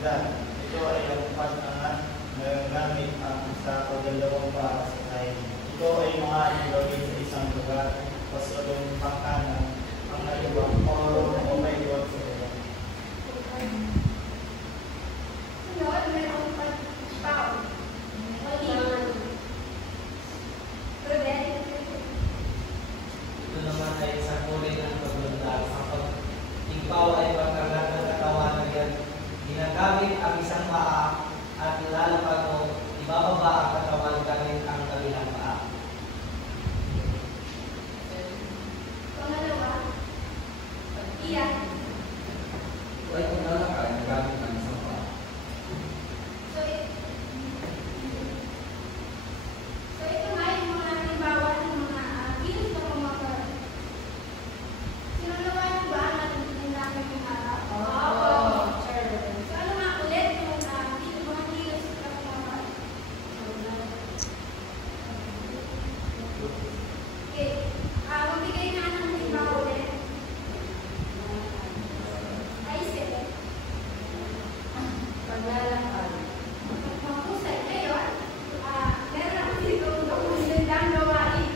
Ito ay lampas na gamit sa paglalawang para sa tayo. Ito ay mga gawin sa isang lugar. Pasalong pangkanan, pangaliwang, o may iwan sa iba. Sunod, mayroong pag-pao. Ito naman ay isang uri ng paglundar. Ang pag-tingpaw ay pagkagat ng katawan na yan. Ginagamit ang isang paa at nilalapag o ibababa ang katawan gamit ang kabilang paa. Pangalawa, pag-iyak. Ito ay paglalakad gamit ang isang paa. So ito nga yung mga halimbawa ng mga kilos na kumakar. Sinunawa niyo ba ang natin namin yung harap? Oo. So ano nga ulit yung mga kilos na kumakar? Okay. Magbigay nga ng halimbawa ulit. Ay, sige. Paglalakad. Mahusay. Ngayon, meron ako dito magandang gawain.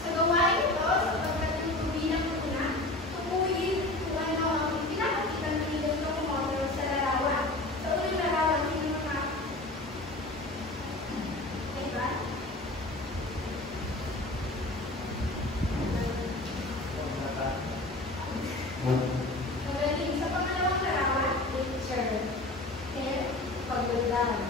Sa gawain ito, sapagkat ang bilang una, tukuyin kung ano ang pinakakita ng kilos na kumotor sa larawan. Sa unang larawan, sino mga iba? Magaling. Sa pangalawang larawan, Picture. okay? Paglalakad.